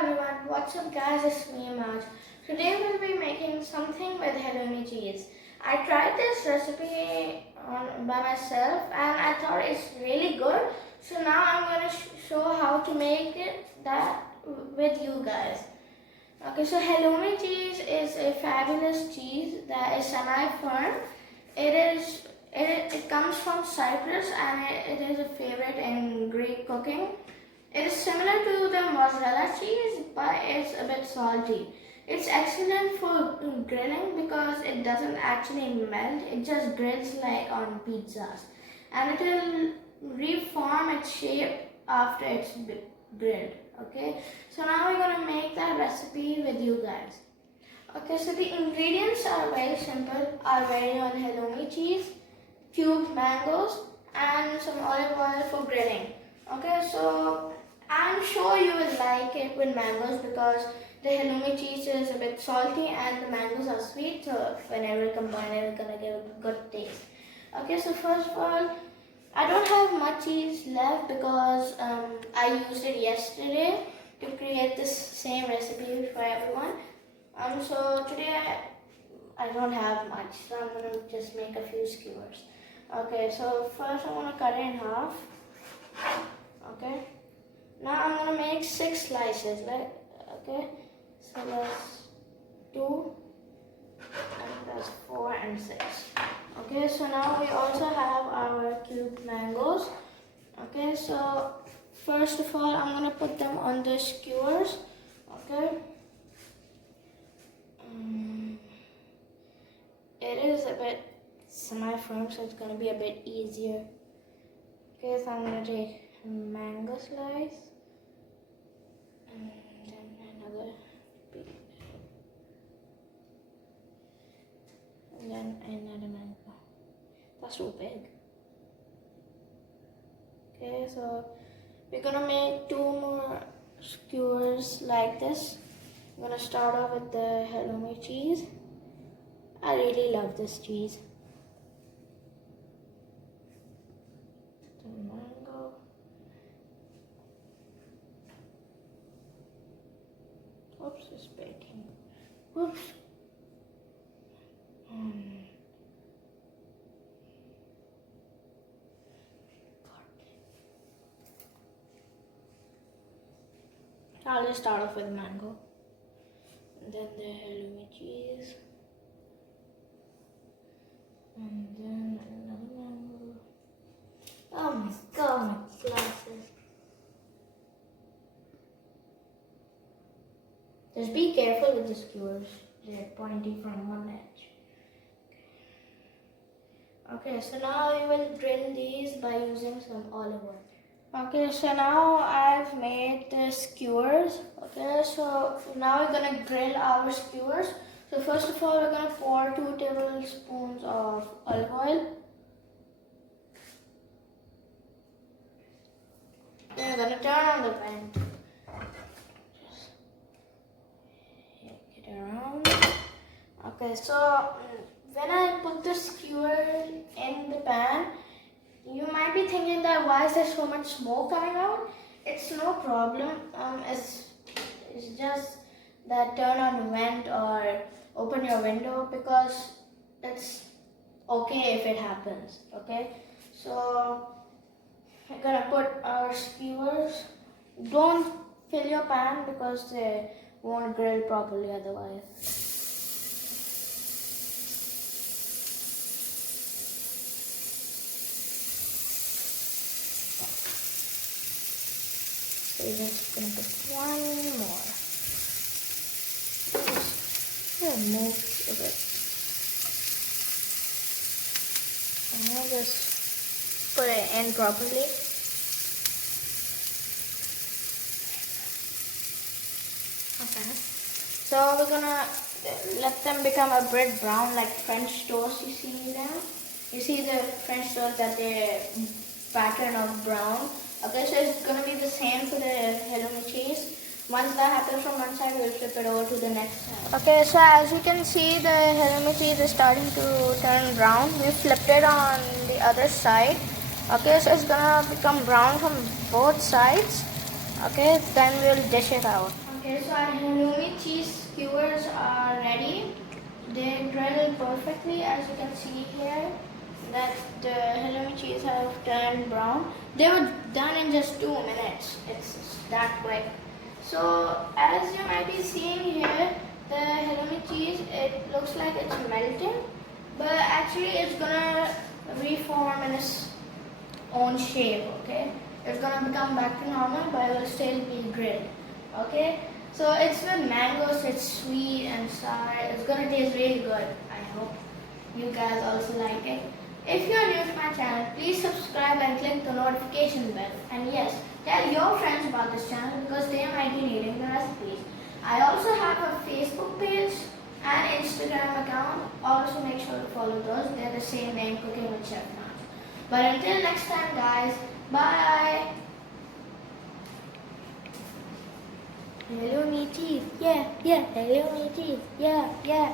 everyone, what's up guys, it's me Maj. Today we'll be making something with Halloumi cheese. I tried this recipe by myself and I thought it's really good. So now I'm going to show how to make that with you guys. Okay, so Halloumi cheese is a fabulous cheese that is semi-firm. It comes from Cyprus and it is a favorite in Greek cooking. It is similar to the mozzarella cheese, but it's a bit salty. It's excellent for grilling because it doesn't actually melt, it just grills like on pizzas. And it will reform its shape after it's grilled. Okay, so now we're going to make that recipe with you guys. Okay, so the ingredients are very simple. Our very own Halloumi cheese, cubed mangoes, and some olive oil for grilling. Okay, so I'm sure you will like it with mangoes because the Halloumi cheese is a bit salty and the mangoes are sweet, so whenever you combine it, it's gonna give a good taste. Okay, so first of all, I don't have much cheese left because I used it yesterday to create this same recipe for everyone. So today I don't have much, so I'm gonna just make a few skewers. Okay, so first I'm gonna cut it in half. Okay. Now I'm gonna make 6 slices, right? Okay, so that's 2, and that's 4 and 6. Okay, so now we also have our cubed mangoes. Okay, so first of all, I'm gonna put them on the skewers. Okay. It is a bit semi-firm, so it's gonna be a bit easier. Okay, so I'm gonna take a mango slice. And then another big, and then another mango. That's so big. Okay, so we're gonna make 2 more skewers like this. I'm gonna start off with the Halloumi cheese. I really love this cheese. The mango. Oops, it's breaking. Oops. I'll just start off with mango. And then the Halloumi cheese. And then another mango. Oh my god, my glasses. Just be careful with the skewers. They're pointy from one edge. Okay, so now we will grill these by using some olive oil. Okay, so now I've made the skewers. Okay, so now we're gonna grill our skewers. So first of all, we're gonna pour 2 tablespoons of olive oil. Then we're gonna turn on the vent. Around. Okay, so when I put the skewer in the pan, you might be thinking that why is there so much smoke coming out? It's no problem. It's just that turn on the vent or open your window because it's okay if it happens. Okay, so we're gonna put our skewers. Don't fill your pan because they won't grill properly otherwise. So we're just gonna put 1 more. Just move a bit. And we'll just put it in properly. Okay, so we're gonna let them become a bit brown like French toast. You see them? You see the French toast that they're pattern of brown. Okay, so it's gonna be the same for the Halloumi cheese. Once that happens from one side, we'll flip it over to the next side. Okay, so as you can see, the Halloumi cheese is starting to turn brown. We flipped it on the other side. Okay, so it's gonna become brown from both sides. Okay, then we'll dish it out. Okay, so our halloumi cheese skewers are ready. They grill perfectly, as you can see here. That the halloumi cheese have turned brown. They were done in just 2 minutes. It's that quick. So as you might be seeing here, the halloumi cheese, it looks like it's melting, but actually it's gonna reform in its own shape. Okay, it's gonna become back to normal, but it will still be grilled. Okay, so it's with mangoes. It's sweet and sour. It's gonna taste really good. I hope you guys also like it. If you are new to my channel, please subscribe and click the notification bell. And yes, tell your friends about this channel because they might be needing the recipes. I also have a Facebook page and Instagram account. Also make sure to follow those. They're the same name, Cooking with Chef MAJ. But until next time guys, bye! Halloumi cheese, yeah, halloumi cheese, yeah.